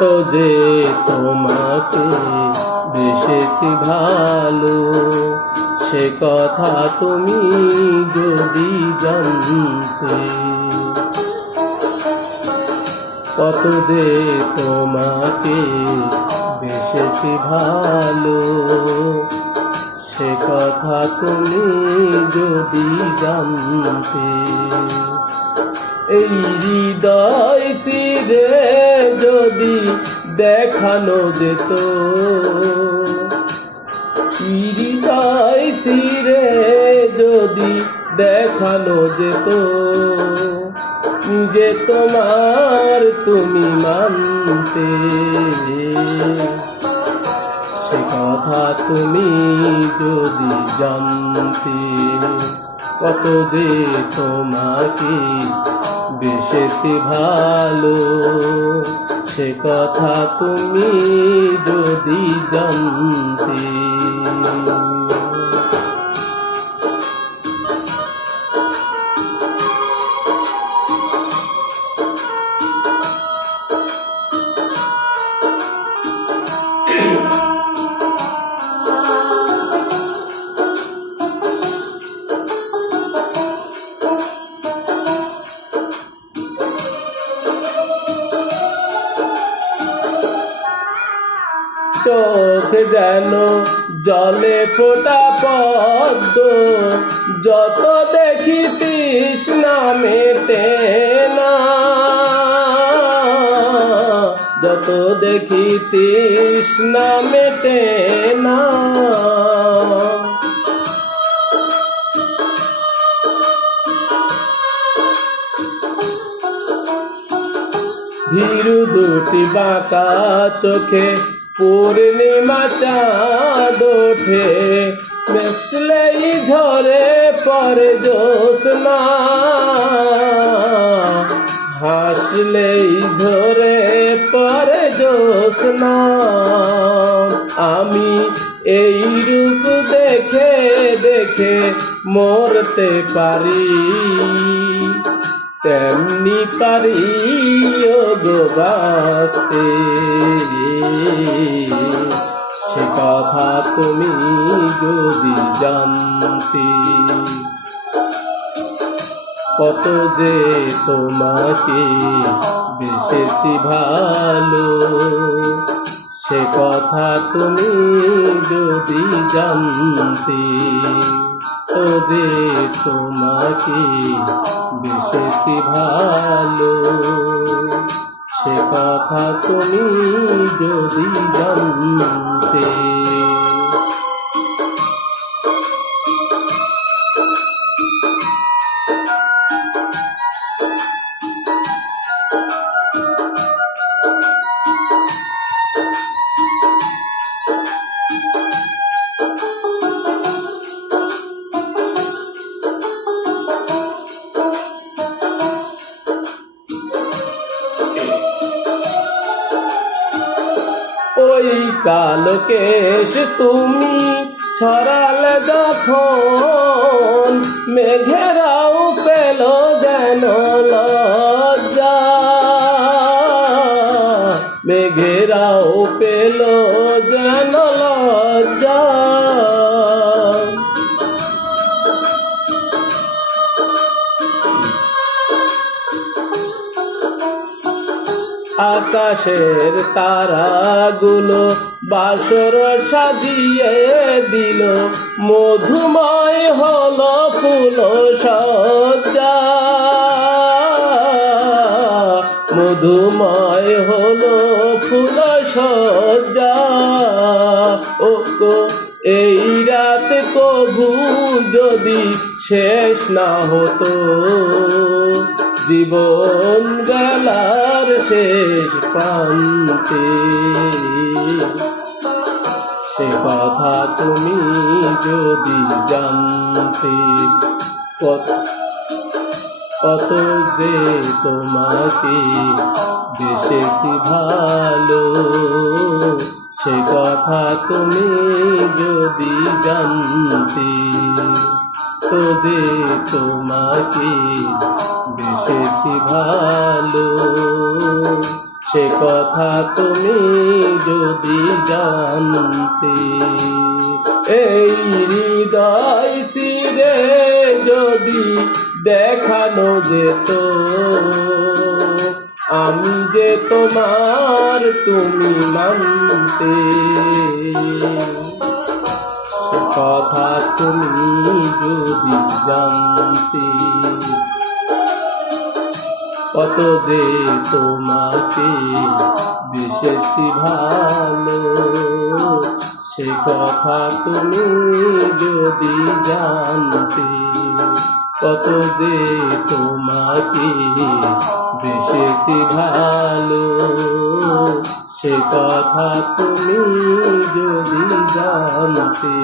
ও যে তোমাকে বেসেছি ভালো, সে কথা তুমি যদি জানতে। কত যে তোমাকে বেসেছি ভালো, সে কথা তুমি যদি জানতে। এই হৃদয় চিরে যদি দেখানো যেত, হৃদয় চিরে যদি দেখানো যেত, নিজে তোমার তুমি মানতে। সে কথা তুমি যদি জানতে। কত যে তোমাকে বেসেছি ভালো, সে কথা তুমি যদি জানতে। চোখ যেন জলে ফোটা পদ্ম, যত দেখি তৃষ্ণা মেটে না, যত দেখি তৃষ্ণা মেটে না। ভীরু দুটি বাঁকা চোখে পূর্ণিমা চাঁদ ওঠে, মেশলেই ঝরে পরে জ্যোৎস্না, হাসলেই ঝরে পরে জ্যোৎস্না। আমি এই রূপ দেখে দেখে মরতে পারি, তেমনি পারি গো বাঁচতে। সে কথা তুমি যদি জানতে। কত যে তোমাকে বেসেছি ভালো, সে কথা তুমি যদি জানতে। ও যে তোমাকে বেসেছি ভালো, সে কথা তুমি যদি জানতে। ওই কালো কেশ তুমি ছড়ালে যখন, মেঘেরাও পেল যেন লজ্জা, মেঘেরাও পেল যেন লজ্জা। আকাশের তারাগুলো বাসর সাজিয়ে দিল, মধুময় হলো ফুল সজ্জা, মধুময় হলো ফুল সজ্জা। ও এই রাত কবু যদি শেষ না হতো, জীবন গেলার শেষ প্রান্তে। সে কথা তুমি যদি জানতে। কত যে তোমাকে বেসেছি ভালো, সে কথা তুমি যদি জানতে। তো যে তোমাকে বেসেছি ভালো, সে কথা তুমি যদি জানতে। এই হৃদয় চিরে যদি দেখানো যেত আমি যে তোমার তুমি মানতে, সে কথা তুমি যদি জানতে। কত যে তোমাকে বেসেছি ভালো সে কথা তুমি যদি জানতে। কত যে তোমাকে বেসেছি ভালো সে কথা তুমি যদি জানতে।